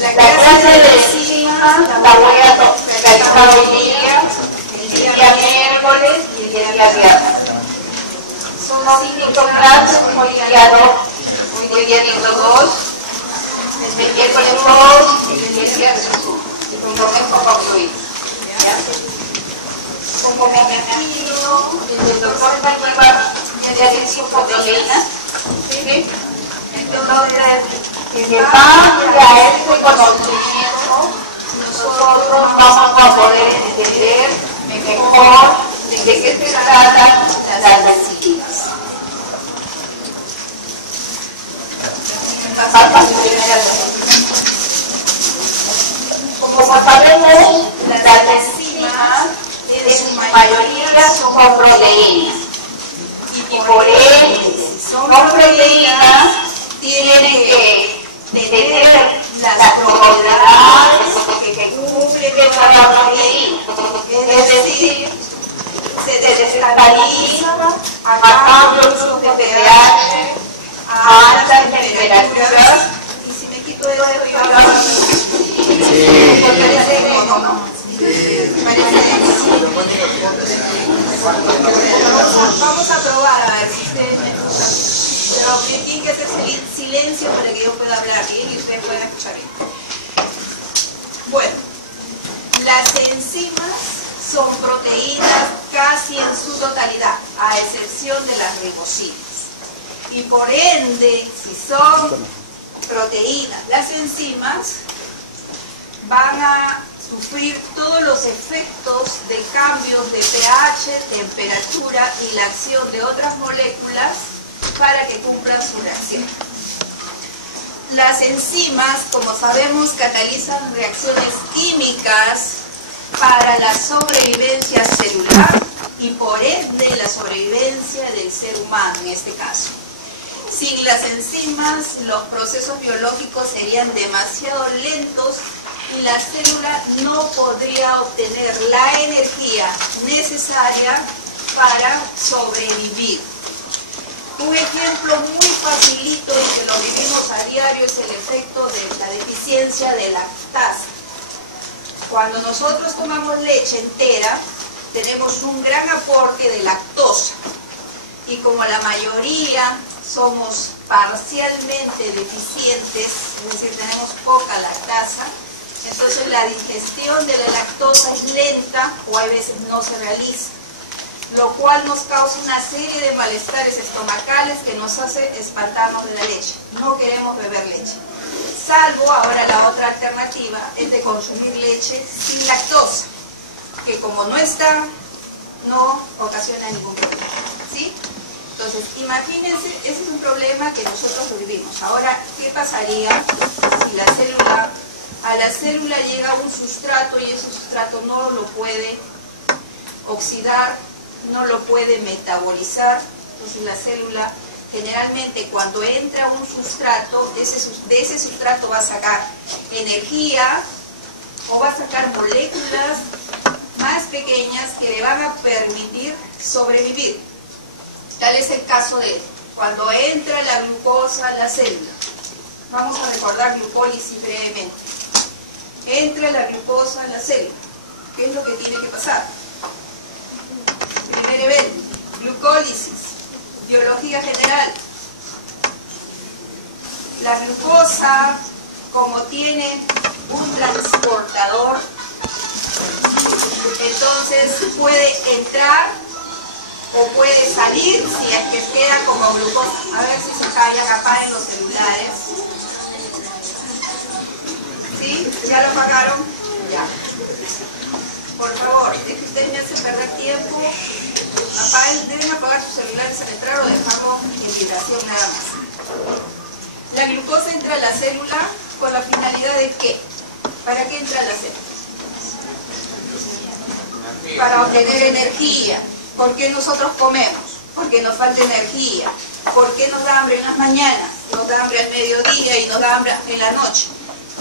La clase de enzimas la voy a realizar hoy día, el día miércoles y el día viernes. Son 5 clases, hoy día 2, hoy día tengo 2, el miércoles 2 y el viernes 1. Conforme un poco fluido. Como me imagino, el doctor Bolívar ya dice proteínas, ¿sí? Entonces, en base a este conocimiento, nosotros vamos a poder entender mejor de qué se tratan las enzimas. Como sabemos, las enzimas en su mayoría son proteínas. Y por ende, si son proteínas, tienen que tener las propiedades que cumple cada proteína. Es decir, se desestabiliza a cambios de pH, a altas temperaturas. Y si me quito esto, yo vamos a probar a ver si ustedes me escuchan. Pero tienen que hacer silencio para que yo pueda hablar bien y ustedes puedan escuchar bien. Bueno, las enzimas son proteínas casi en su totalidad, a excepción de las ribosinas. Y por ende, si son proteínas, las enzimas van a sufrir todos los efectos de cambios de pH, temperatura y la acción de otras moléculas para que cumplan su reacción. Las enzimas, como sabemos, catalizan reacciones químicas para la sobrevivencia celular y por ende la sobrevivencia del ser humano en este caso. Sin las enzimas, los procesos biológicos serían demasiado lentos y la célula no podría obtener la energía necesaria para sobrevivir. Un ejemplo muy facilito y que lo vivimos a diario es el efecto de la deficiencia de lactasa. Cuando nosotros tomamos leche entera, tenemos un gran aporte de lactosa. Y como la mayoría somos parcialmente deficientes, es decir, tenemos poca lactasa, entonces la digestión de la lactosa es lenta o a veces no se realiza, lo cual nos causa una serie de malestares estomacales que nos hace espantarnos de la leche. No queremos beber leche. Salvo ahora la otra alternativa es de consumir leche sin lactosa, que como no está, no ocasiona ningún problema. ¿Sí? Entonces, imagínense, ese es un problema que nosotros lo vivimos. Ahora, ¿qué pasaría si a la célula llega un sustrato y ese sustrato no lo puede oxidar, no lo puede metabolizar? Entonces la célula generalmente cuando entra un sustrato, de ese sustrato va a sacar energía o va a sacar moléculas más pequeñas que le van a permitir sobrevivir. Tal es el caso de cuando entra la glucosa a la célula. Vamos a recordar glucólisis brevemente. Entra la glucosa a la célula. ¿Qué es lo que tiene que pasar? Primer evento, glucólisis, biología general. La glucosa, como tiene un transportador, entonces puede entrar o puede salir si es que queda como glucosa. A ver si se callan, apaguen los celulares. ¿Sí? ¿Ya lo apagaron? Ya. Por favor, es que ustedes me hacen perder tiempo. Deben apagar sus celulares al entrar o dejarlo en vibración nada más. La glucosa entra a la célula con la finalidad de ¿qué? ¿Para qué entra a la célula? Para obtener energía. ¿Por qué nosotros comemos? Porque nos falta energía. ¿Por qué nos da hambre en las mañanas? Nos da hambre al mediodía y nos da hambre en la noche.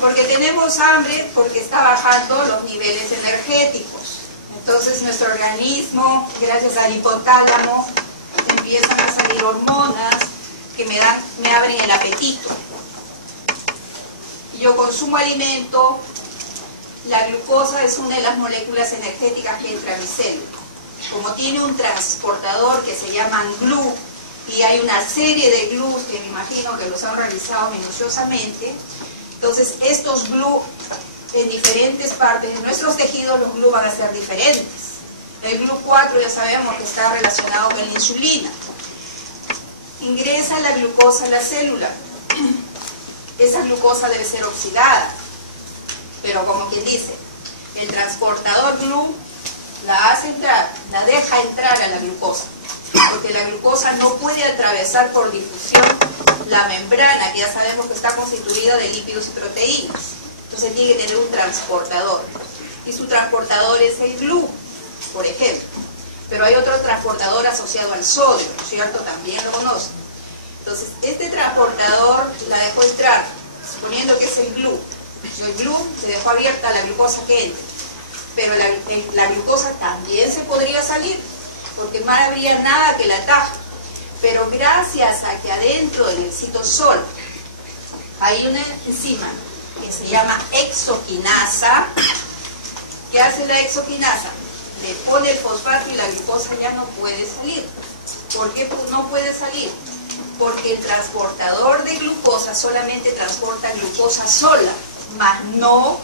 Porque tenemos hambre porque está bajando los niveles energéticos. Entonces nuestro organismo, gracias al hipotálamo, empiezan a salir hormonas que me abren el apetito. yo consumo alimento, la glucosa es una de las moléculas energéticas que entra a mi célula. Como tiene un transportador que se llama GLU, y hay una serie de GLUs que me imagino que los han revisado minuciosamente, entonces estos GLU en diferentes partes de nuestros tejidos, los GLU van a ser diferentes. El GLU4 ya sabemos que está relacionado con la insulina. Ingresa la glucosa a la célula. Esa glucosa debe ser oxidada, pero como quien dice, el transportador GLU la hace entrar, la deja entrar a la glucosa, porque la glucosa no puede atravesar por difusión la membrana, que ya sabemos que está constituida de lípidos y proteínas. Entonces tiene que tener un transportador, y su transportador es el GLU, por ejemplo. Pero hay otro transportador asociado al sodio, ¿no es cierto? También lo conocen. Entonces, este transportador la dejó entrar, suponiendo que es el GLU. El GLU se dejó abierta la glucosa que entra. Pero la glucosa también se podría salir, porque no habría nada que la ataje. Pero gracias a que adentro del citosol hay una enzima que se llama exoquinasa. ¿Qué hace la exoquinasa? Le pone el fosfato y la glucosa ya no puede salir. ¿Por qué no puede salir? Porque el transportador de glucosa solamente transporta glucosa sola, más no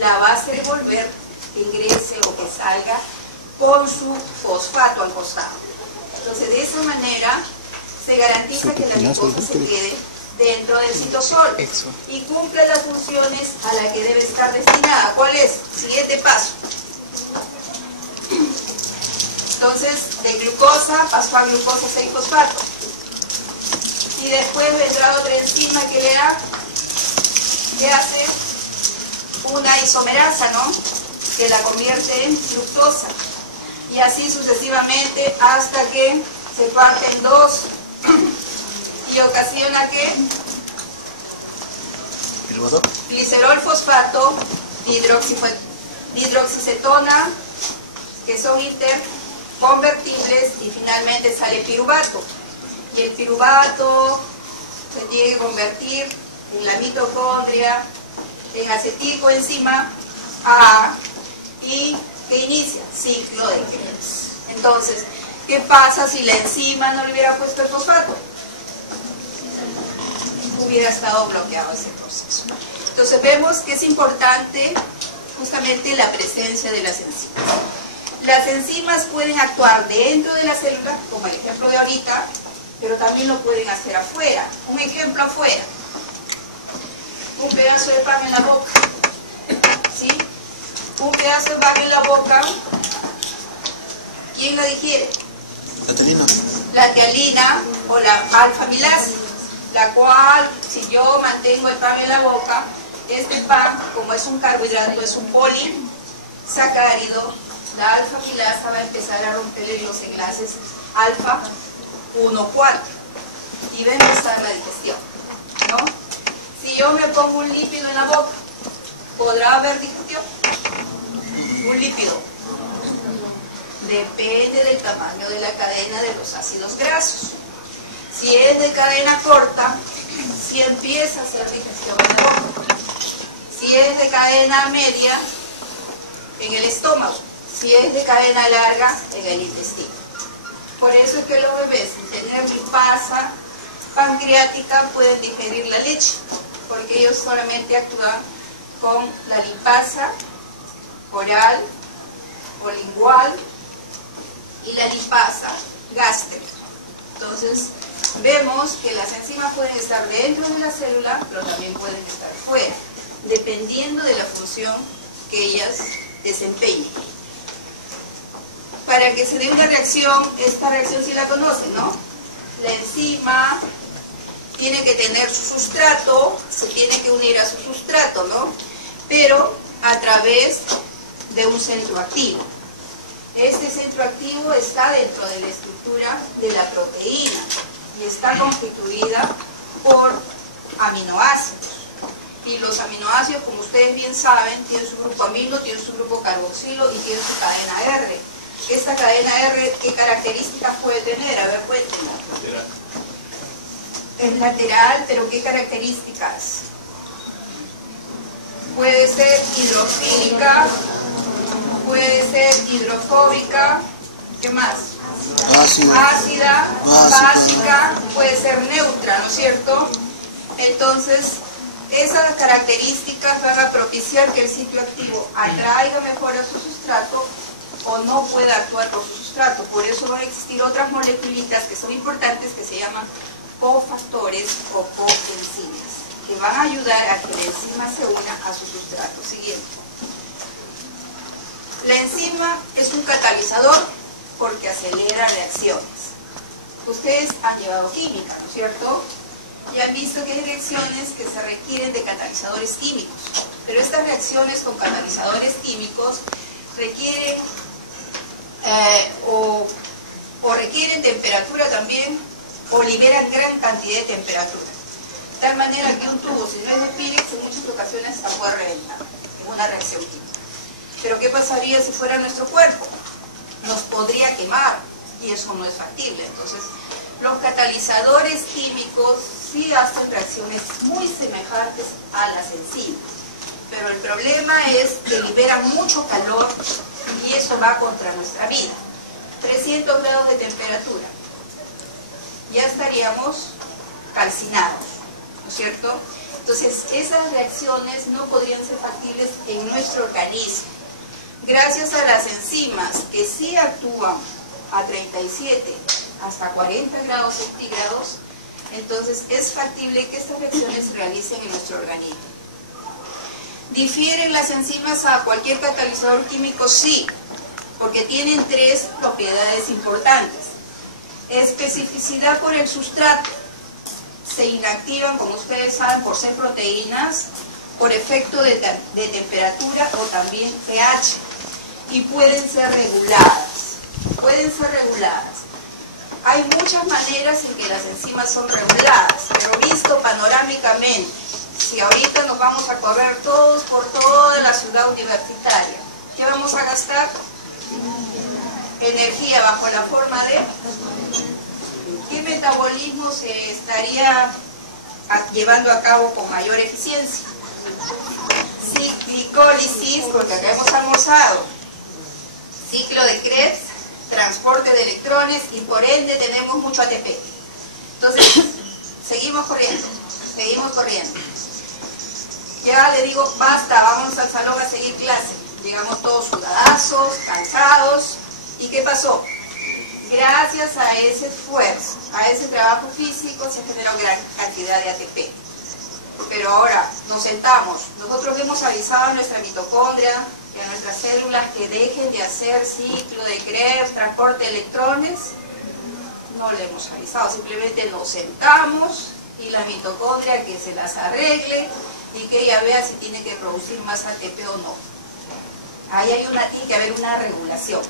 la va a hacer volver que ingrese o que salga con su fosfato al costado. Entonces, de esa manera se garantiza que la glucosa se quede dentro del citosol y cumple las funciones a las que debe estar destinada. ¿Cuál es? Siguiente paso. Entonces, de glucosa pasó a glucosa 6-fosfato. Y después vendrá otra enzima que le da, que hace una isomerasa, ¿no? Que la convierte en fructosa. Y así sucesivamente hasta que se parte en dos y ocasiona que glicerol fosfato, hidroxicetona, que son interconvertibles, y finalmente sale piruvato. Y el piruvato se tiene que convertir en la mitocondria, en acetilcoenzima A, y que inicia ciclo de Krebs. Entonces, ¿qué pasa si la enzima no le hubiera puesto el fosfato? Hubiera estado bloqueado ese proceso. Entonces vemos que es importante justamente la presencia de las enzimas. Las enzimas pueden actuar dentro de la célula, como el ejemplo de ahorita, pero también lo pueden hacer afuera. Un ejemplo afuera. Un pedazo de pan en la boca. ¿Sí? Un pedazo de pan en la boca. ¿Quién la digiere? La tialina. La tialina o la alfa-amilasa, la cual, si yo mantengo el pan en la boca, este pan, como es un carbohidrato, es un polisacárido, la alfa-amilasa va a empezar a romper los enlaces alfa 1,4 y va a empezar la digestión, ¿no? Si yo me pongo un lípido en la boca, ¿podrá haber digestión? Un lípido depende del tamaño de la cadena de los ácidos grasos. Si es de cadena corta, sí empieza a hacer digestión en la boca. Si es de cadena media, en el estómago. Si es de cadena larga, en el intestino. Por eso es que los bebés, sin tener lipasa pancreática, pueden digerir la leche, porque ellos solamente actúan con la lipasa oral o lingual y la lipasa gástrica. Entonces, vemos que las enzimas pueden estar dentro de la célula, pero también pueden estar fuera, dependiendo de la función que ellas desempeñen. Para que se dé una reacción, esta reacción sí la conocen, ¿no? La enzima tiene que tener su sustrato, se tiene que unir a su sustrato, ¿no? Pero a través de un centro activo. Este centro activo está dentro de la estructura de la proteína y está constituida por aminoácidos. Y los aminoácidos, como ustedes bien saben, tienen su grupo amino, tienen su grupo carboxilo y tienen su cadena R. Esta cadena R, ¿qué características puede tener? A ver, cuéntenme. Es lateral, pero ¿qué características? puede ser hidrofílica, puede ser hidrofóbica, ¿qué más? Ácida, básica, puede ser neutra, ¿no es cierto? Entonces, esas características van a propiciar que el sitio activo atraiga mejor a su sustrato o no pueda actuar por su sustrato. Por eso van a existir otras moleculitas que son importantes que se llaman cofactores o coenzimas, que van a ayudar a que la enzima se una a su sustrato. Siguiente. La enzima es un catalizador porque acelera reacciones. Ustedes han llevado química, ¿no es cierto? Y han visto que hay reacciones que se requieren de catalizadores químicos. Pero estas reacciones con catalizadores químicos requieren o requieren temperatura también, o liberan gran cantidad de temperatura. De tal manera que un tubo, si no es de Philips, en muchas ocasiones hasta puede reventar en una reacción química. Pero ¿qué pasaría si fuera nuestro cuerpo? Nos podría quemar y eso no es factible. Entonces, los catalizadores químicos sí hacen reacciones muy semejantes a las enzimas. Pero el problema es que liberan mucho calor y eso va contra nuestra vida. 300 grados de temperatura. Ya estaríamos calcinados, ¿no es cierto? Entonces, esas reacciones no podrían ser factibles en nuestro organismo. Gracias a las enzimas que sí actúan a 37 hasta 40 grados centígrados, entonces es factible que estas reacciones se realicen en nuestro organismo. ¿Difieren las enzimas a cualquier catalizador químico? Sí, porque tienen tres propiedades importantes. Especificidad por el sustrato. Se inactivan, como ustedes saben, por ser proteínas, por efecto de temperatura o también pH. Y pueden ser reguladas. Pueden ser reguladas. Hay muchas maneras en que las enzimas son reguladas, pero visto panorámicamente, si ahorita nos vamos a correr todos por toda la ciudad universitaria, ¿qué vamos a gastar? Energía bajo la forma de... ¿Qué metabolismo se estaría llevando a cabo con mayor eficiencia? Sí, glicólisis, porque acá hemos almorzado. Ciclo de Krebs, transporte de electrones y por ende tenemos mucho ATP. Entonces, seguimos corriendo. Ya le digo, basta, vamos al salón a seguir clase. Llegamos todos sudadazos, cansados. ¿Y qué pasó? Gracias a ese esfuerzo, a ese trabajo físico, se generó gran cantidad de ATP. Pero ahora nos sentamos, nosotros hemos avisado a nuestra mitocondria y a nuestras células que dejen de hacer ciclo de Krebs, transporte de electrones. No le hemos avisado, simplemente nos sentamos y la mitocondria que se las arregle y que ella vea si tiene que producir más ATP o no. Ahí tiene que haber una regulación.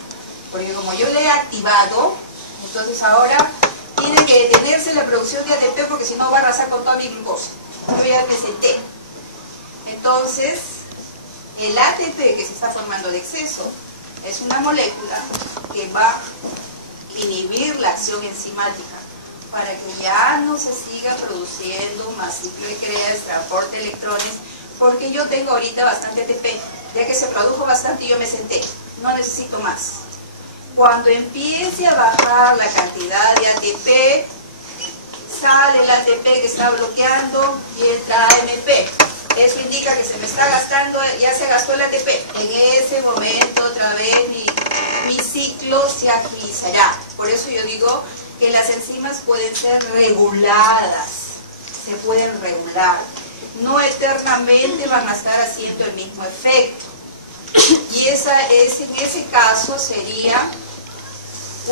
Porque como yo le he activado, entonces ahora tiene que detenerse la producción de ATP porque si no va a arrasar con toda mi glucosa. Yo ya me senté. Entonces, el ATP que se está formando de exceso es una molécula que va a inhibir la acción enzimática para que ya no se siga produciendo más ciclo de Krebs, transporte de electrones, porque yo tengo ahorita bastante ATP. Ya que se produjo bastante y yo me senté. No necesito más. Cuando empiece a bajar la cantidad de ATP, sale el ATP que está bloqueando y entra AMP. Eso indica que se me está gastando, ya se gastó el ATP. En ese momento otra vez mi ciclo se agilizará. Por eso yo digo que las enzimas pueden ser reguladas. Se pueden regular. No eternamente van a estar haciendo el mismo efecto. Y en ese caso sería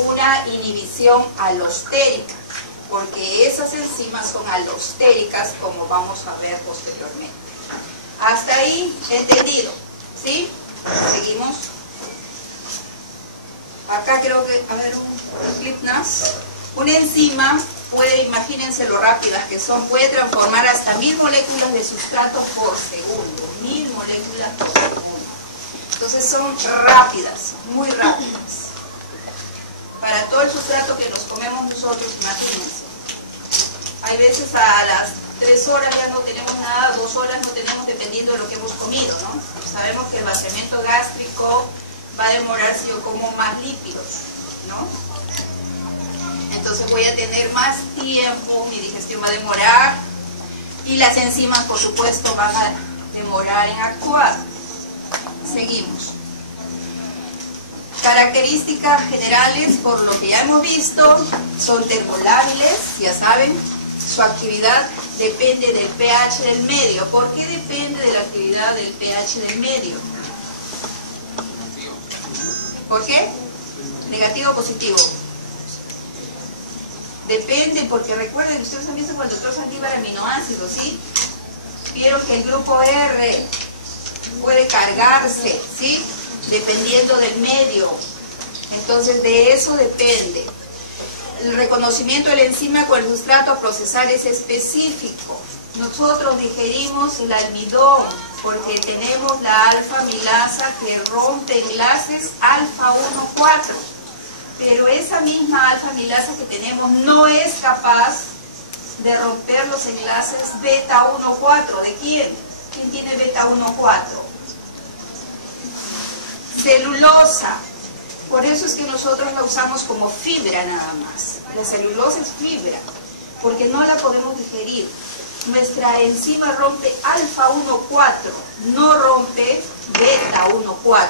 una inhibición alostérica, porque esas enzimas son alostéricas, como vamos a ver posteriormente. Hasta ahí, entendido, ¿sí? Seguimos. Acá creo que, a ver, un clip más. Una enzima puede, imagínense lo rápidas que son, puede transformar hasta 1000 moléculas de sustrato por segundo. 1000 moléculas por segundo. Entonces son rápidas, muy rápidas. Para todo el sustrato que nos comemos nosotros, imagínense. Hay veces a las 3 horas ya no tenemos nada, 2 horas no tenemos, dependiendo de lo que hemos hemos comido, ¿no? Sabemos que el vaciamiento gástrico va a demorar si yo como más lípidos, ¿no? Entonces voy a tener más tiempo, mi digestión va a demorar y las enzimas, por supuesto, van a demorar en actuar. Seguimos. Características generales, por lo que ya hemos visto, son termolábiles, ya saben, su actividad depende del pH del medio. ¿Por qué depende de la actividad del pH del medio? ¿Por qué? ¿Negativo o positivo? Depende, porque recuerden, ustedes han visto con el doctor Saldívar aminoácidos, ¿sí? Vieron que el grupo R puede cargarse, ¿sí? Dependiendo del medio. Entonces, de eso depende. El reconocimiento de la enzima con el sustrato a procesar es específico. Nosotros digerimos el almidón porque tenemos la alfa-amilasa que rompe enlaces alfa-1,4. Pero esa misma alfa-amilasa que tenemos no es capaz de romper los enlaces beta-1,4. ¿De quién? ¿Quién tiene beta-1,4? Celulosa. Por eso es que nosotros la usamos como fibra nada más. La celulosa es fibra, porque no la podemos digerir. Nuestra enzima rompe alfa-1,4, no rompe beta-1,4.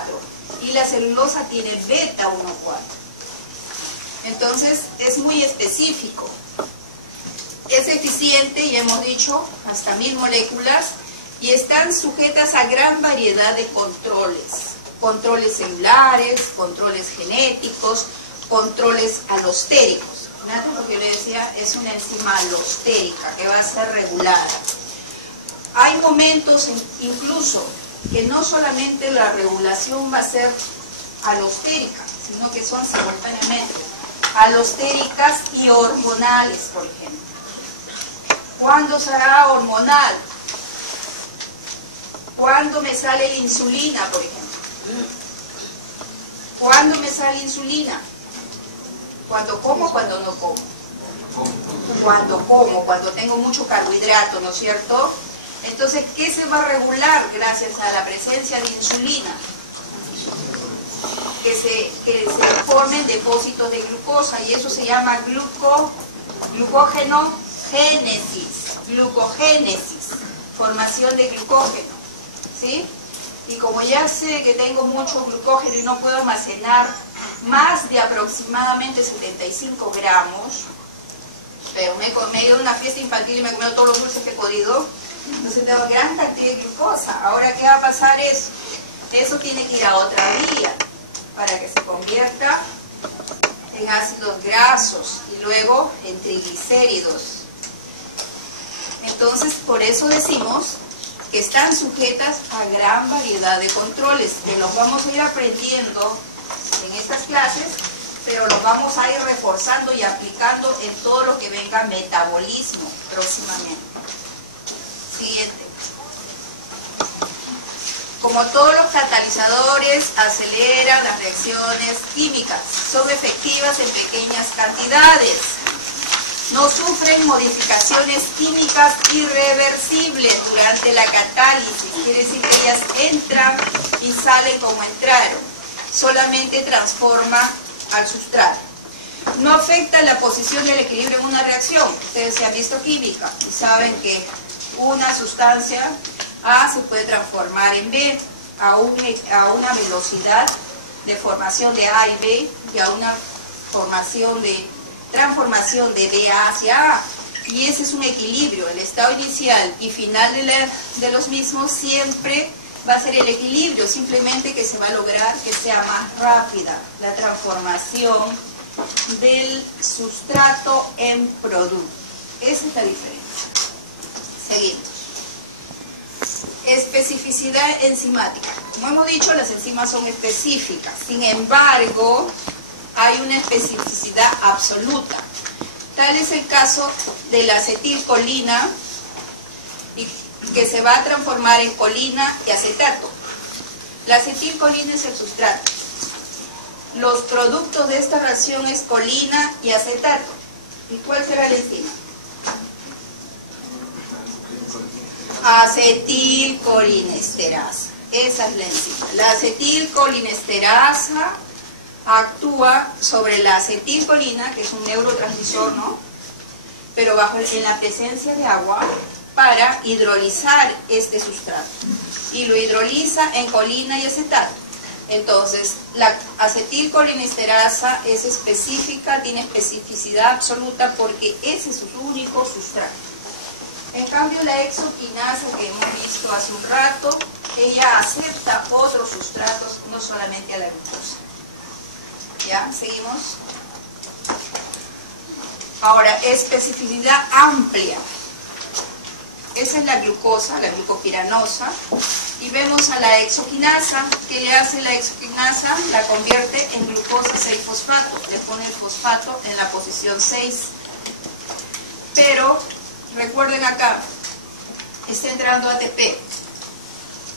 Y la celulosa tiene beta-1,4. Entonces es muy específico. Es eficiente, ya hemos dicho, hasta 1000 moléculas, y están sujetas a gran variedad de controles. Controles celulares, controles genéticos, controles alostéricos. Fíjate lo que yo le decía, es una enzima alostérica que va a ser regulada. Hay momentos incluso que no solamente la regulación va a ser alostérica, sino que son simultáneamente alostéricas y hormonales, por ejemplo. ¿Cuándo será hormonal? ¿Cuándo me sale la insulina, por ejemplo? ¿Cuándo me sale insulina? ¿Cuando como o cuando no como? Cuando como, cuando tengo mucho carbohidrato, ¿no es cierto? Entonces, ¿qué se va a regular gracias a la presencia de insulina? Que se formen depósitos de glucosa, y eso se llama glucogénesis, formación de glucógeno, ¿sí? Y como ya sé que tengo mucho glucógeno y no puedo almacenar más de aproximadamente 75 gramos, pero me he ido a una fiesta infantil y me he comido todos los dulces que he podido, entonces tengo gran cantidad de glucosa. Ahora, ¿qué va a pasar eso? Eso tiene que ir a otra vía para que se convierta en ácidos grasos y luego en triglicéridos. Entonces, por eso decimos que están sujetas a gran variedad de controles, que los vamos a ir aprendiendo en estas clases, pero los vamos a ir reforzando y aplicando en todo lo que venga metabolismo próximamente. Siguiente. Como todos los catalizadores, aceleran las reacciones químicas. Son efectivas en pequeñas cantidades. No sufren modificaciones químicas irreversibles durante la catálisis. Quiere decir que ellas entran y salen como entraron. Solamente transforma al sustrato. No afecta la posición del equilibrio en una reacción. Ustedes se han visto química y saben que una sustancia A se puede transformar en B a una velocidad de formación de A y B y a una transformación de B hacia A. Y ese es un equilibrio. El estado inicial y final de los mismos siempre va a ser el equilibrio, simplemente que se va a lograr que sea más rápida la transformación del sustrato en producto. Esa es la diferencia. Seguimos. Especificidad enzimática. Como hemos dicho, las enzimas son específicas. Sin embargo, hay una especificidad absoluta. Tal es el caso de la acetilcolina, que se va a transformar en colina y acetato. La acetilcolina es el sustrato. Los productos de esta reacción es colina y acetato. ¿Y cuál será la enzima? Acetilcolinesterasa. Esa es la enzima. La acetilcolinesterasa actúa sobre la acetilcolina, que es un neurotransmisor, ¿no? Pero en la presencia de agua, para hidrolizar este sustrato. Y lo hidroliza en colina y acetato. Entonces, la acetilcolinesterasa es específica, tiene especificidad absoluta porque ese es su único sustrato. En cambio, la hexoquinasa que hemos visto hace un rato, ella acepta otros sustratos, no solamente a la glucosa. ¿Ya? ¿Seguimos? Ahora, especificidad amplia. Esa es la glucosa, la glucopiranosa. Y vemos a la hexoquinasa. ¿Qué le hace la hexoquinasa? La convierte en glucosa 6-fosfato. Le pone el fosfato en la posición 6. Pero, recuerden acá, está entrando ATP.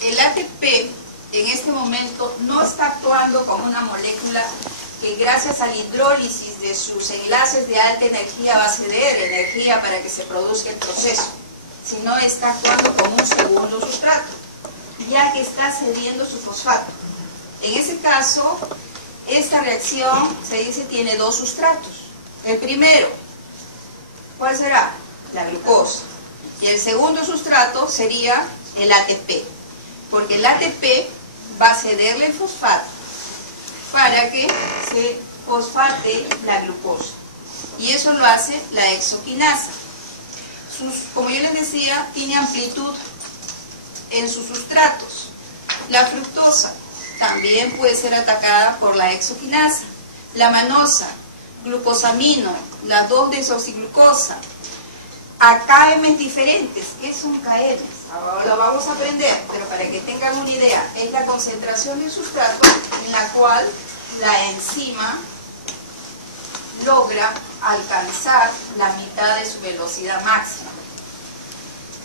El ATP en este momento no está actuando como una molécula que gracias a la hidrólisis de sus enlaces de alta energía va a ceder energía para que se produzca el proceso, sino está actuando como un segundo sustrato, ya que está cediendo su fosfato. En ese caso, esta reacción, se dice, tiene dos sustratos. El primero, ¿cuál será? La glucosa. Y el segundo sustrato sería el ATP, porque el ATP va a cederle el fosfato para que se fosfate la glucosa. Y eso lo hace la hexoquinasa. Como yo les decía, tiene amplitud en sus sustratos. La fructosa también puede ser atacada por la hexoquinasa. La manosa, glucosamino, la 2-desoxiglucosa, a KM diferentes. ¿Qué son KM? Ahora lo vamos a aprender, pero para que tengan una idea, es la concentración del sustrato en la cual la enzima logra alcanzar la mitad de su velocidad máxima.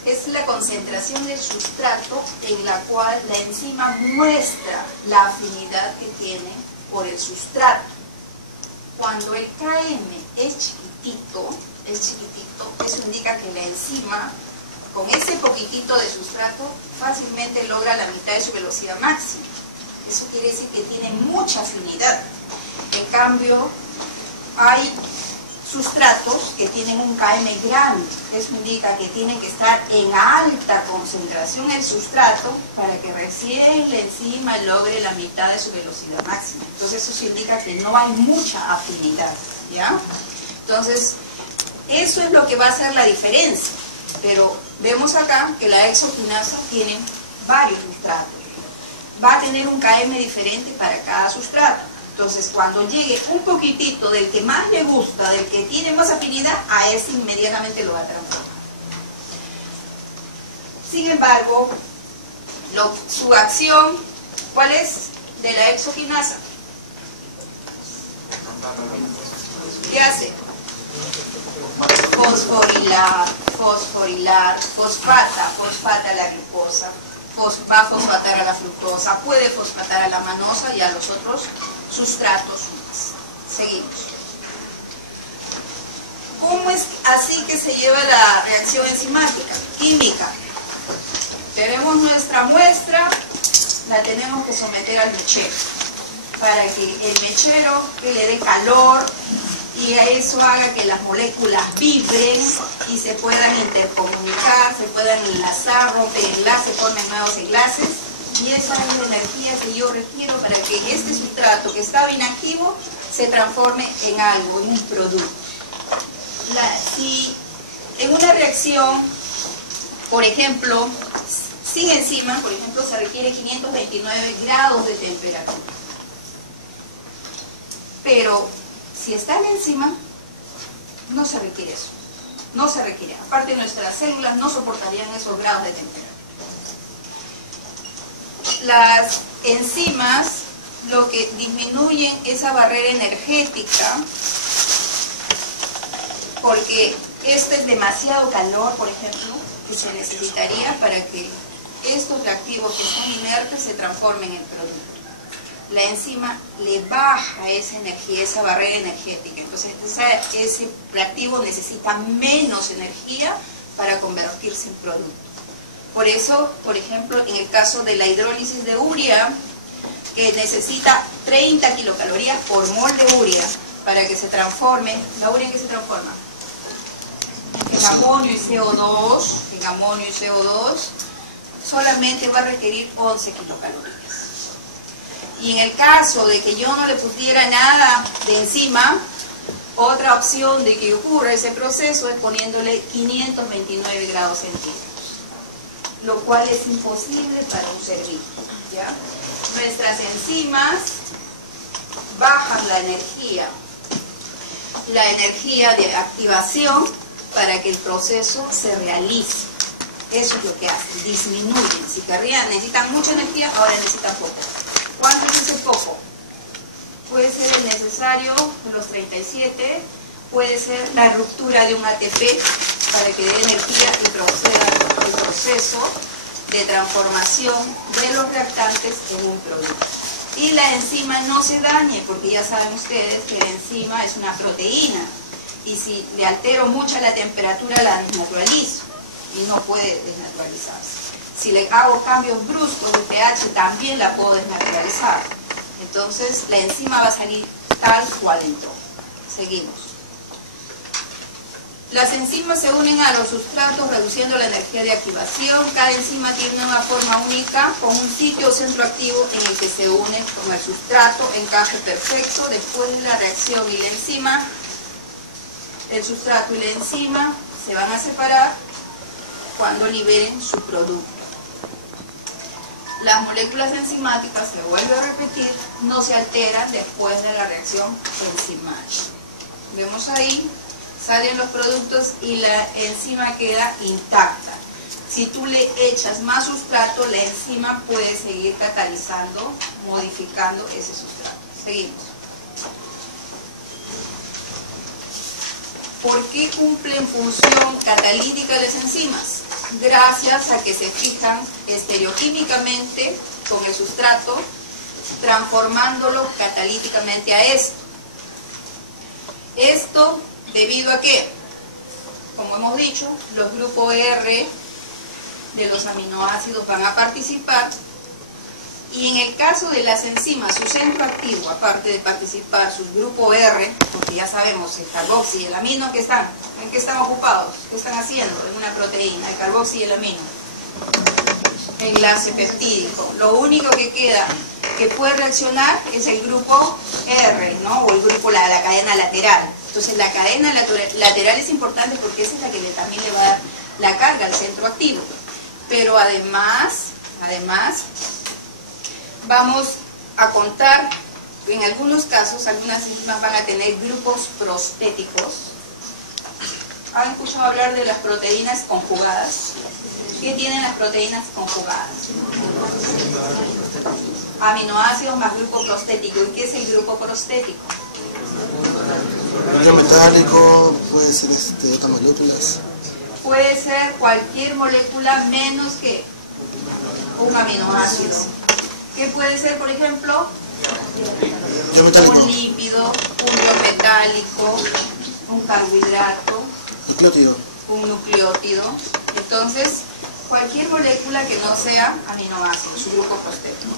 Es la concentración del sustrato en la cual la enzima muestra la afinidad que tiene por el sustrato. Cuando el KM es chiquitito, eso indica que la enzima, con ese poquitito de sustrato, fácilmente logra la mitad de su velocidad máxima. Eso quiere decir que tiene mucha afinidad. En cambio, hay sustratos que tienen un KM grande. Eso indica que tienen que estar en alta concentración el sustrato para que recién la enzima logre la mitad de su velocidad máxima. Entonces eso indica que no hay mucha afinidad, ¿ya? Entonces, eso es lo que va a hacer la diferencia. Pero vemos acá que la hexoquinasa tiene varios sustratos. Va a tener un KM diferente para cada sustrato. Entonces, cuando llegue un poquitito del que más le gusta, del que tiene más afinidad, a ese inmediatamente lo va a transformar. Sin embargo, su acción, ¿cuál es? De la hexoquinasa. ¿Qué hace? Fosforilar, fosfata la glucosa, va a fosfatar a la fructosa, puede fosfatar a la manosa y a los otros sustratos más. Seguimos. ¿Cómo es así que se lleva la reacción enzimática? Química. Tenemos nuestra muestra, la tenemos que someter al mechero, para que el mechero que le dé calor y a eso haga que las moléculas vibren y se puedan intercomunicar, se puedan enlazar, romper enlaces, formen nuevos enlaces. Y esa es la energía que yo requiero para que este sustrato que estaba inactivo se transforme en algo, en un producto. Si en una reacción, por ejemplo, sin enzima, por ejemplo, se requiere 529 grados de temperatura. Pero si está la enzima, no se requiere eso. No se requiere. Aparte, nuestras células no soportarían esos grados de temperatura. Las enzimas lo que disminuyen esa barrera energética, porque esto es demasiado calor, por ejemplo, que se necesitaría para que estos reactivos que son inertes se transformen en producto. La enzima le baja esa energía, esa barrera energética. Entonces ese reactivo necesita menos energía para convertirse en producto. Por eso, por ejemplo, en el caso de la hidrólisis de urea, que necesita 30 kilocalorías por mol de urea para que se transforme. ¿La urea en qué se transforma? En amonio y CO2. En amonio y CO2 solamente va a requerir 11 kilocalorías. Y en el caso de que yo no le pusiera nada de enzima, otra opción de que ocurra ese proceso es poniéndole 529 grados centígrados, lo cual es imposible para un ser vivo, ¿ya? Nuestras enzimas bajan la energía de activación para que el proceso se realice. Eso es lo que hacen, disminuyen. Si necesitan mucha energía, ahora necesitan poco. ¿Cuánto es ese poco? Puede ser el necesario, los 37, puede ser la ruptura de un ATP para que dé energía y proceda el proceso de transformación de los reactantes en un producto. Y la enzima no se dañe, porque ya saben ustedes que la enzima es una proteína, y si le altero mucho la temperatura la desnaturalizo, y no puede desnaturalizarse. Si le hago cambios bruscos de pH, también la puedo desnaturalizar. Entonces la enzima va a salir tal cual entró. Seguimos. Las enzimas se unen a los sustratos reduciendo la energía de activación. Cada enzima tiene una forma única con un sitio o centro activo en el que se une con el sustrato, encaje perfecto. Después de la reacción y la enzima, el sustrato y la enzima se van a separar cuando liberen su producto. Las moléculas enzimáticas, se vuelve a repetir, no se alteran después de la reacción enzimática. Vemos ahí, salen los productos y la enzima queda intacta. Si tú le echas más sustrato, la enzima puede seguir catalizando, modificando ese sustrato. Seguimos. ¿Por qué cumplen función catalítica las enzimas? Gracias a que se fijan estereoquímicamente con el sustrato, transformándolo catalíticamente a esto. Esto debido a que, como hemos dicho, los grupos R de los aminoácidos van a participar, y en el caso de las enzimas, su centro activo, aparte de participar sus grupos R, porque ya sabemos el carboxi y el amino, ¿en qué están ocupados? ¿Qué están haciendo en una proteína, el carboxi y el amino? Enlace peptídico. Lo único que queda que puede reaccionar es el grupo R, ¿no? O el grupo, la cadena lateral. Entonces la cadena lateral es importante porque esa es la que también le va a dar la carga al centro activo. Pero además vamos a contar, en algunos casos, algunas enzimas van a tener grupos prostéticos. ¿Han escuchado hablar de las proteínas conjugadas? ¿Qué tienen las proteínas conjugadas? Aminoácidos más grupo prostético. ¿Y qué es el grupo prostético? Metálico, puede ser otras moléculas. Puede ser cualquier molécula menos que un aminoácido. ¿Qué puede ser, por ejemplo? Un lípido, un ion metálico, un carbohidrato, un nucleótido. Entonces, cualquier molécula que no sea aminoácido, su grupo prostético.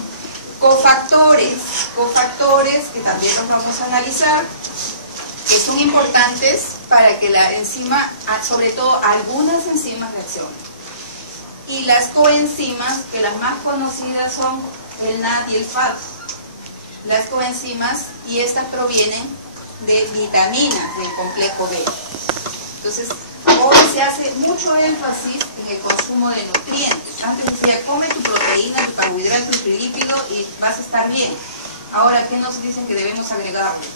Cofactores que también los vamos a analizar, que son importantes para que la enzima, sobre todo algunas enzimas, reaccionen. Y las coenzimas, que las más conocidas son el NAD y el FAD. Las coenzimas, y estas provienen de vitaminas del complejo B. Entonces, hoy se hace mucho énfasis en el consumo de nutrientes. Antes decía, come tu proteína, tu carbohidrato, tu lípido y vas a estar bien. Ahora, ¿qué nos dicen que debemos agregarle?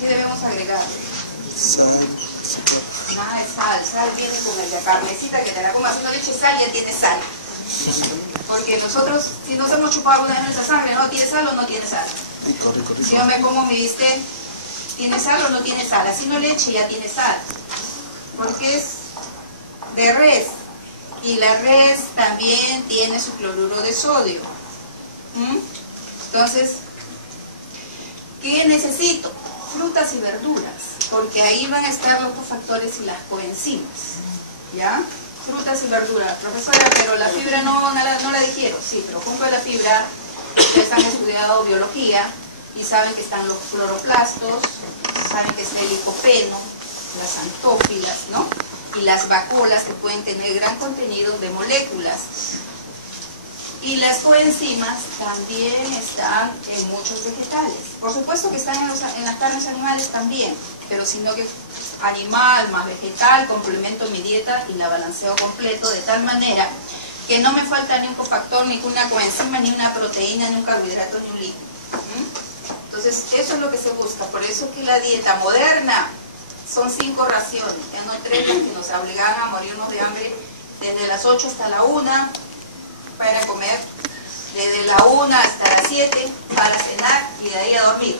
¿Qué debemos agregarle? Sal. Nada de sal. Sal viene con el de carnecita que te la comas. Si no le eches sal, ya tiene sal. Porque nosotros, si nos hemos chupado alguna vez nuestra sangre, ¿no tiene sal o no tiene sal? Rico. Si yo me como mi bistec, ¿tiene sal o no tiene sal? Así no leche, ya tiene sal. Porque es de res. Y la res también tiene su cloruro de sodio. Entonces, ¿qué necesito? Frutas y verduras. Porque ahí van a estar los cofactores y las coenzimas. ¿Ya? frutas y verduras. Profesora, pero la fibra no la digiero. Sí, pero junto a la fibra ustedes han estudiado biología y saben que están los cloroplastos, saben que está el licopeno, las antófilas, ¿no? Y las vacuolas, que pueden tener gran contenido de moléculas. Y las coenzimas también están en muchos vegetales. Por supuesto que están en las carnes animales también, pero sino que animal más vegetal, complemento mi dieta y la balanceo completo de tal manera que no me falta ni un cofactor, ni una coenzima, ni una proteína, ni un carbohidrato, ni un líquido. Entonces, eso es lo que se busca. Por eso que la dieta moderna son 5 raciones, ya no 3 las que nos obligaban a morirnos de hambre desde las 8 hasta la 1 para comer, desde la 1 hasta las 7 para cenar y de ahí a dormir.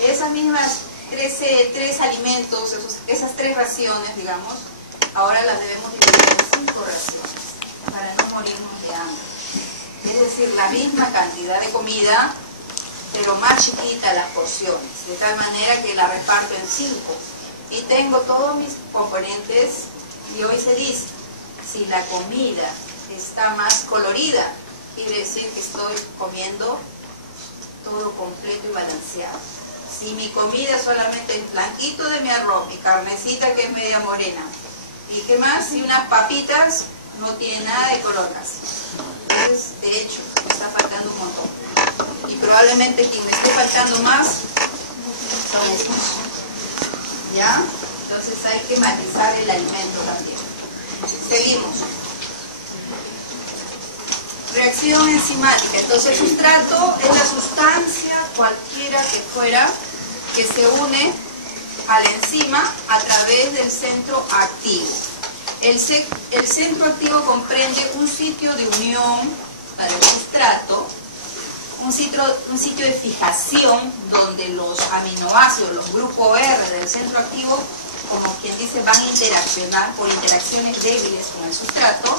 Esas mismas 3 alimentos, esas 3 raciones, digamos, ahora las debemos dividir en 5 raciones para no morirnos de hambre. Es decir, la misma cantidad de comida, pero más chiquita las porciones, de tal manera que la reparto en 5. Y tengo todos mis componentes, y hoy se dice, si la comida está más colorida, quiere decir que estoy comiendo todo completo y balanceado. Si mi comida solamente es blanquito de mi arroz, mi carnecita que es media morena, ¿y qué más? Si unas papitas, no tiene nada de color casi. Entonces, de hecho, me está faltando un montón. Y probablemente quien me esté faltando más son estos. ¿Ya? Entonces hay que matizar el alimento también. Seguimos. Reacción enzimática. Entonces el sustrato es la sustancia, cualquiera que fuera, que se une a la enzima a través del centro activo. El centro activo comprende un sitio de unión para el sustrato, un sitio de fijación donde los aminoácidos, los grupos R del centro activo, como quien dice, van a interaccionar por interacciones débiles con el sustrato,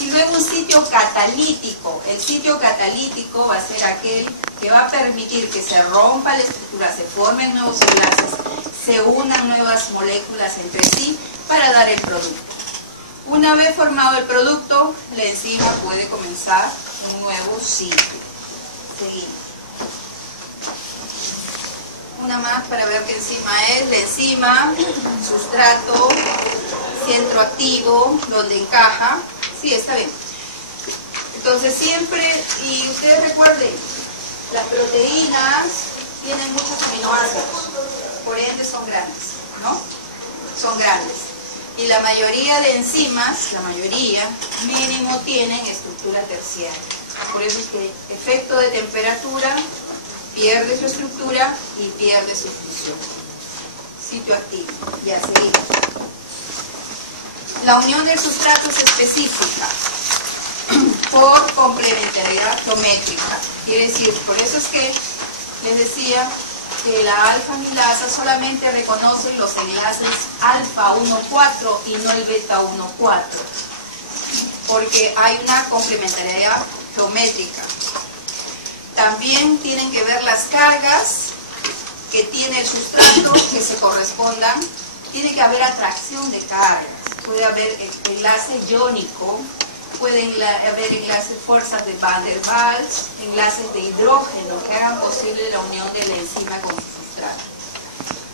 y luego un sitio catalítico. El sitio catalítico va a ser aquel que va a permitir que se rompa la estructura, se formen nuevos enlaces, se unan nuevas moléculas entre sí para dar el producto. Una vez formado el producto, la enzima puede comenzar un nuevo ciclo. Seguimos. Una más para ver qué enzima es. La enzima, sustrato, centro activo, donde encaja. Sí, está bien. Entonces siempre, y ustedes recuerden, las proteínas tienen muchos aminoácidos, por ende son grandes, ¿no? Son grandes. Y la mayoría de enzimas, la mayoría, mínimo tienen estructura terciaria. Por eso es que efecto de temperatura pierde su estructura y pierde su función. Sitio activo. Ya seguimos. La unión del sustrato es específica por complementariedad geométrica. Quiere decir, por eso es que les decía que la alfa-amilasa solamente reconoce los enlaces alfa 1,4 y no el beta 1,4, porque hay una complementariedad geométrica. También tienen que ver las cargas que tiene el sustrato que se correspondan. Tiene que haber atracción de cargas. Puede haber enlace iónico, pueden haber enlaces, fuerzas de Van der Waals, enlaces de hidrógeno que hagan posible la unión de la enzima con su sustrato.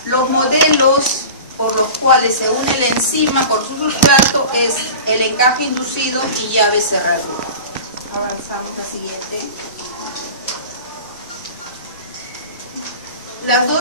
Los modelos por los cuales se une la enzima con su sustrato es el encaje inducido y llave cerradura. Avanzamos a la siguiente. Las dos